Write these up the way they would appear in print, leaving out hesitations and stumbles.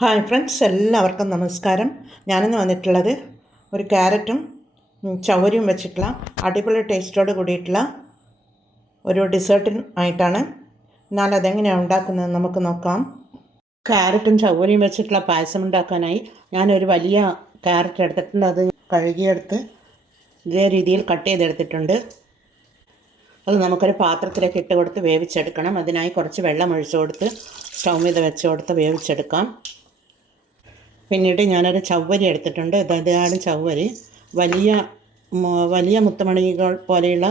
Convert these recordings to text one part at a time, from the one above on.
Hi friends, എല്ലാവർക്കും നമസ്കാരം. ഞാനിന്ന് വന്നിട്ടുള്ളത് ഒരു ക്യാരറ്റും ചവരിയും വെച്ചിട്ടുള്ള അടിപൊളി ടേസ്റ്റോട് കൂടിയിട്ടുള്ള ഒരു ഡിസേർട്ടിന് ആയിട്ടാണ്. എന്നാൽ അതെങ്ങനെയാണ് ഉണ്ടാക്കുന്നത് നമുക്ക് നോക്കാം. ക്യാരറ്റും ചവരിയും വെച്ചിട്ടുള്ള പായസം ഉണ്ടാക്കാനായി ഞാനൊരു വലിയ ക്യാരറ്റ് എടുത്തിട്ടുണ്ട്. അത് കഴുകിയെടുത്ത് ഇതേ രീതിയിൽ കട്ട് ചെയ്തെടുത്തിട്ടുണ്ട്. അത് നമുക്കൊരു പാത്രത്തിലേക്ക് ഇട്ട് കൊടുത്ത് വേവിച്ചെടുക്കണം. അതിനായി കുറച്ച് വെള്ളം ഒഴിച്ചു കൊടുത്ത് സ്റ്റൗ మీద വെച്ച് കൊടുത്ത് വേവിച്ചെടുക്കാം. പിന്നീട് ഞാനൊരു ചവ്വരി എടുത്തിട്ടുണ്ട്. ഇതാണ് ചവ്വരി. വലിയ മുത്തുമണികൾ പോലെയുള്ള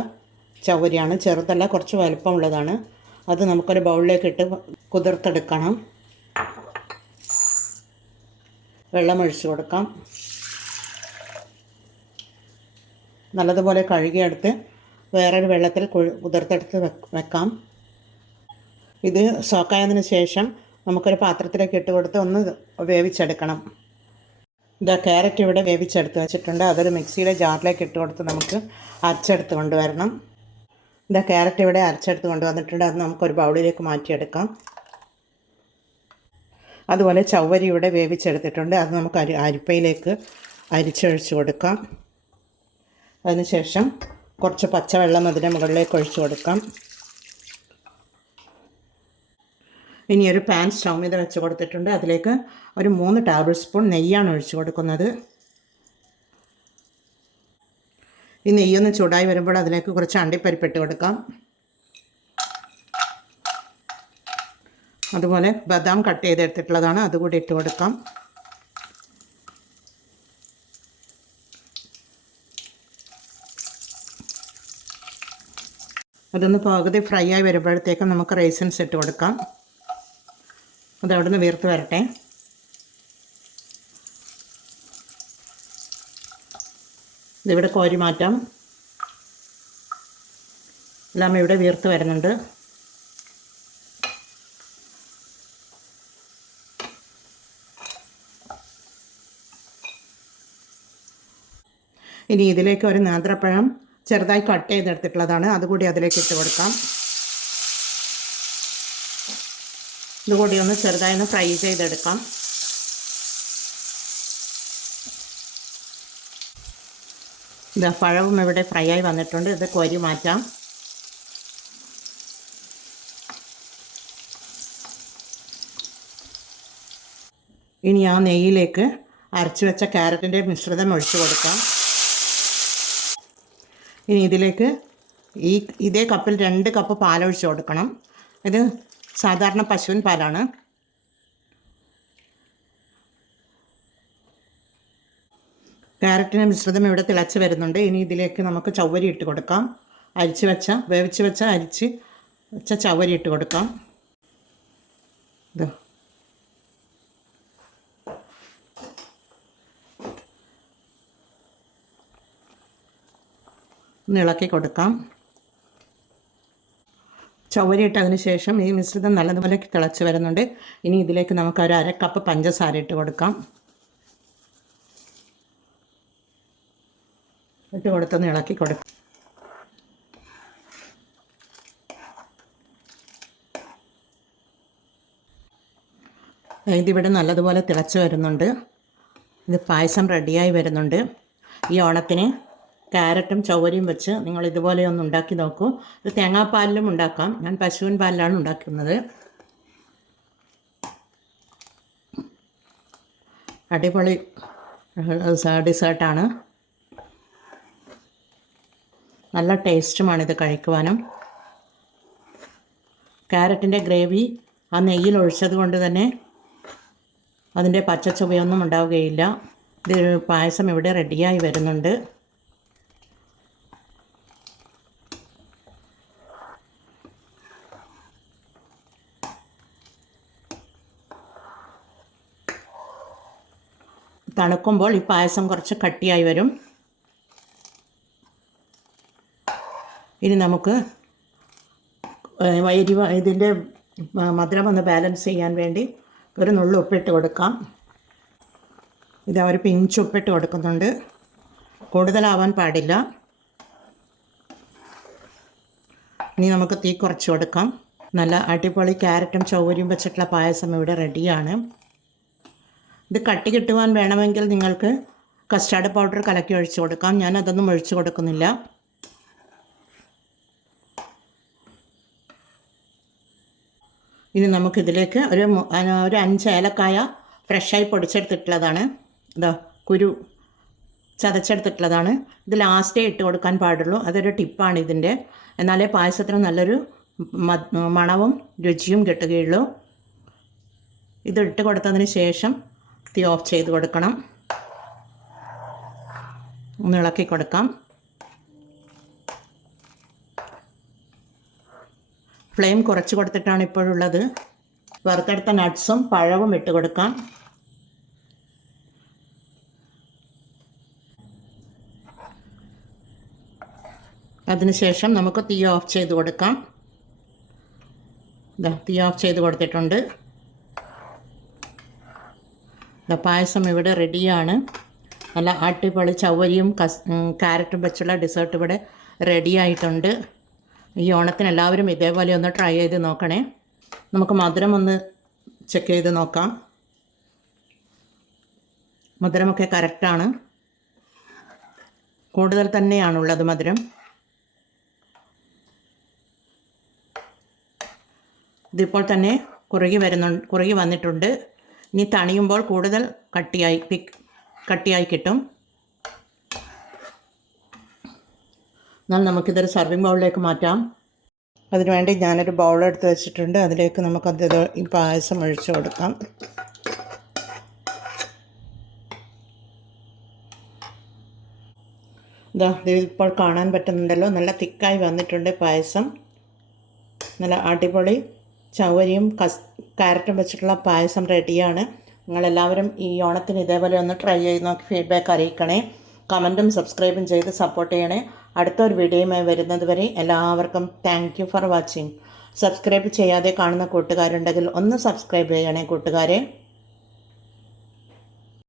ചവ്വരിയാണ്, ചെറുതല്ല, കുറച്ച് വലുപ്പമുള്ളതാണ്. അത് നമുക്കൊരു ബൗളിലേക്ക് ഇട്ട് കുതിർത്തെടുക്കണം. വെള്ളം ഒഴിച്ചു കൊടുക്കാം. നല്ലതുപോലെ കഴുകിയെടുത്ത് വേറൊരു വെള്ളത്തിൽ കുതിർത്തെടുത്ത് വെക്കാം. ഇത് സോക്കായതിന് ശേഷം നമുക്കൊരു പാത്രത്തിലേക്ക് ഇട്ട് കൊടുത്ത് ഒന്ന് വേവിച്ചെടുക്കണം. ക്യാരറ്റ് ഇവിടെ വേവിച്ചെടുത്ത് വെച്ചിട്ടുണ്ട്. അതൊരു മിക്സിയുടെ ജാറിലേക്ക് ഇട്ട് കൊടുത്ത് നമുക്ക് അരച്ചെടുത്ത് കൊണ്ടുവരണം. ക്യാരറ്റ് ഇവിടെ അരച്ചെടുത്ത് കൊണ്ടുവന്നിട്ടുണ്ട്. അത് നമുക്കൊരു ബൗളിലേക്ക് മാറ്റിയെടുക്കാം. അതുപോലെ ചവ്വരി ഇവിടെ വേവിച്ചെടുത്തിട്ടുണ്ട്. അത് നമുക്ക് അരിപ്പയിലേക്ക് അരിച്ചൊഴിച്ച് കൊടുക്കാം. അതിനുശേഷം കുറച്ച് പച്ചവെള്ളം അതിൻ്റെ മുകളിലേക്ക് ഒഴിച്ചു കൊടുക്കാം. ഇനി ഒരു പാൻ സ്റ്റൗ మీద വെച്ച് കൊടുത്തിട്ടുണ്ട്. അതിലേക്ക് ഒരു 3 ടേബിൾ സ്പൂൺ നെയ്യാണ് ഒഴിച്ചു കൊടുക്കുന്നത്. ഈ നെയ്യൊന്ന് ചൂടായി വരുമ്പോൾ അതിലേക്ക് കുറച്ച് അണ്ടിപ്പരിപ്പിട്ട് കൊടുക്കാം. അതുപോലെ ബദാം കട്ട് ചെയ്തെടുത്തിട്ടുള്ളതാണ്, അതുകൂടി ഇട്ട് കൊടുക്കാം. അതൊന്ന് പകുതി ഫ്രൈ ആയി വരുമ്പോഴത്തേക്കും നമുക്ക് റൈസിൻസ് ഇട്ട് കൊടുക്കാം. അതവിടെ നിന്ന് വീർത്ത് വരട്ടെ. ഇതിവിടെ കോരി മാറ്റാം. എല്ലാം ഇവിടെ വീർത്ത് വരുന്നുണ്ട്. ഇനി ഇതിലേക്ക് ഒരു നേന്ത്രപ്പഴം ചെറുതായി കട്ട് ചെയ്തെടുത്തിട്ടുള്ളതാണ്, അതുകൂടി അതിലേക്ക് ഇട്ട് കൊടുക്കാം. ഇതുകൂടി ഒന്ന് ചെറുതായി ഒന്ന് ഫ്രൈ ചെയ്തെടുക്കാം. പഴവും ഇവിടെ ഫ്രൈ ആയി വന്നിട്ടുണ്ട്. ഇത് കോരി മാറ്റാം. ഇനി ആ നെയ്യിലേക്ക് അരച്ചു വെച്ച ക്യാരറ്റിൻ്റെ മിശ്രിതം ഒഴിച്ചു കൊടുക്കാം. ഇനി ഇതിലേക്ക് ഇതേ കപ്പിൽ 2 കപ്പ് പാലൊഴിച്ച് കൊടുക്കണം. ഇത് സാധാരണ പശുവിൻ പാലാണ്. ക്യാരറ്റിൻ്റെ മിശ്രിതം ഇവിടെ തിളച്ച് വരുന്നുണ്ട്. ഇനി ഇതിലേക്ക് നമുക്ക് ചവ്വരി ഇട്ട് കൊടുക്കാം. വേവിച്ച് വെച്ച ചവ്വരി ഇട്ട് കൊടുക്കാം. ഒന്ന് ഇളക്കി കൊടുക്കാം. ചവ്വരി ഇട്ടതിന് ശേഷം ഈ മിശ്രിതം നല്ലതുപോലെ തിളച്ച് വരുന്നുണ്ട്. ഇനി ഇതിലേക്ക് നമുക്ക് ഒരു 1/2 കപ്പ് പഞ്ചസാര ഇട്ട് കൊടുക്കാം. ഇട്ട് കൊടുത്തൊന്ന് ഇളക്കി കൊടുക്കാം. ഇതിവിടെ നല്ലതുപോലെ തിളച്ച് വരുന്നുണ്ട്. ഇത് പായസം റെഡിയായി വരുന്നുണ്ട്. ഈ ഓണത്തിന് ക്യാരറ്റും ചവ്വരിയും വെച്ച് നിങ്ങൾ ഇതുപോലെ ഒന്ന് ഉണ്ടാക്കി നോക്കൂ. ഇത് തേങ്ങാപ്പാലിലും ഉണ്ടാക്കാം. ഞാൻ പശുവിൻ പാലിലാണ് ഉണ്ടാക്കുന്നത്. അടിപൊളി ഡിസേർട്ടാണ്. നല്ല ടേസ്റ്റുമാണിത് കഴിക്കുവാനും. ക്യാരറ്റിൻ്റെ ഗ്രേവി ആ നെയ്യിൽ ഒഴിച്ചത് കൊണ്ട് തന്നെ അതിൻ്റെ പച്ചച്ചുവയൊന്നും ഉണ്ടാവുകയില്ല. ഇത് പായസം ഇവിടെ റെഡിയായി വരുന്നുണ്ട്. തണുക്കുമ്പോൾ ഈ പായസം കുറച്ച് കട്ടിയായി വരും. ഇനി നമുക്ക് ഇതിൻ്റെ മധുരം ഒന്ന് ബാലൻസ് ചെയ്യാൻ വേണ്ടി ഒരു നുള്ളു ഉപ്പിട്ട് കൊടുക്കാം. ഇത് ഒരു പിഞ്ച് ഉപ്പിട്ട് കൊടുക്കുന്നുണ്ട്. കൂടുതലാവാൻ പാടില്ല. ഇനി നമുക്ക് തീ കുറച്ച് കൊടുക്കാം. നല്ല അടിപൊളി ക്യാരറ്റും ചവ്വരിയും വെച്ചിട്ടുള്ള പായസം ഇവിടെ റെഡിയാണ്. ഇത് കട്ടി കിട്ടുവാൻ വേണമെങ്കിൽ നിങ്ങൾക്ക് കസ്റ്റാർഡ് പൗഡർ കലക്കി ഒഴിച്ച് കൊടുക്കാം. ഞാൻ അതൊന്നും ഒഴിച്ച് കൊടുക്കുന്നില്ല. ഇനി നമുക്കിതിലേക്ക് ഒരു 5 ഏലക്കായ ഫ്രഷായി പൊടിച്ചെടുത്തിട്ടുള്ളതാണ്. ഇതാ കുരു ചതച്ചെടുത്തിട്ടുള്ളതാണ്. ഇത് ലാസ്റ്റേ ഇട്ട് കൊടുക്കാൻ പാടുള്ളൂ. അതൊരു ടിപ്പാണ് ഇതിൻ്റെ. എന്നാലേ പായസത്തിന് നല്ലൊരു മണവും രുചിയും കിട്ടുകയുള്ളൂ. ഇത് ഇട്ട് കൊടുത്തതിന് ശേഷം തീ ഓഫ് ചെയ്ത് കൊടുക്കണം. ഒന്ന് ഇളക്കി കൊടുക്കാം. ഫ്ലെയിം കുറച്ച് കൊടുത്തിട്ടാണ് ഇപ്പോഴുള്ളത്. വറുത്തെടുത്ത നട്ട്സും പഴവും ഇട്ട് കൊടുക്കാം. അതിനുശേഷം നമുക്ക് തീ ഓഫ് ചെയ്ത് കൊടുക്കാം. തീ ഓഫ് ചെയ്ത് കൊടുത്തിട്ടുണ്ട്. പായസം ഇവിടെ റെഡിയാണ്. നല്ല അടിപൊളി ചവ്വരിയും ക്യാരറ്റും വെച്ചുള്ള ഡെസേർട്ട് ഇവിടെ റെഡി ആയിട്ടുണ്ട്. ഈ ഓണത്തിന് എല്ലാവരും ഇതേപോലെ ഒന്ന് ട്രൈ ചെയ്ത് നോക്കണേ. നമുക്ക് മധുരം ഒന്ന് ചെക്ക് ചെയ്ത് നോക്കാം. മധുരമൊക്കെ കറക്റ്റാണ്. കൂടുതൽ തന്നെയാണുള്ളത് മധുരം. ഇതിപ്പോൾ തന്നെ കുറുകി വന്നിട്ടുണ്ട്. ഇനി തണിയുമ്പോൾ കൂടുതൽ കട്ടിയായി കിട്ടും. എന്നാൽ നമുക്കിതൊരു സർവിങ് ബൗളിലേക്ക് മാറ്റാം. അതിനുവേണ്ടി ഞാനൊരു ബൗളെടുത്ത് വെച്ചിട്ടുണ്ട്. അതിലേക്ക് നമുക്കത് ഈ പായസം ഒഴിച്ചു കൊടുക്കാം. ഇപ്പോൾ കാണാൻ പറ്റുന്നുണ്ടല്ലോ, നല്ല തിക്കായി വന്നിട്ടുണ്ട് പായസം. നല്ല അടിപൊളി ചവ്വരിയും ക്യാരറ്റും വെച്ചിട്ടുള്ള പായസം റെഡിയാണ്. നിങ്ങളെല്ലാവരും ഈ ഓണത്തിന് ഇതേപോലെ ഒന്ന് ട്രൈ ചെയ്ത് നോക്കി ഫീഡ്ബാക്ക് അറിയിക്കണേ. കമൻറ്റും സബ്സ്ക്രൈബും ചെയ്ത് സപ്പോർട്ട് ചെയ്യണേ. അടുത്തൊരു വീഡിയോയുമായി വരുന്നത് വരെ എല്ലാവർക്കും thank you for watching. Subscribe ചെയ്യാതെ കാണുന്ന കൂട്ടുകാരുണ്ടെങ്കിൽ ഒന്ന് സബ്സ്ക്രൈബ് ചെയ്യണേ കൂട്ടുകാരെ.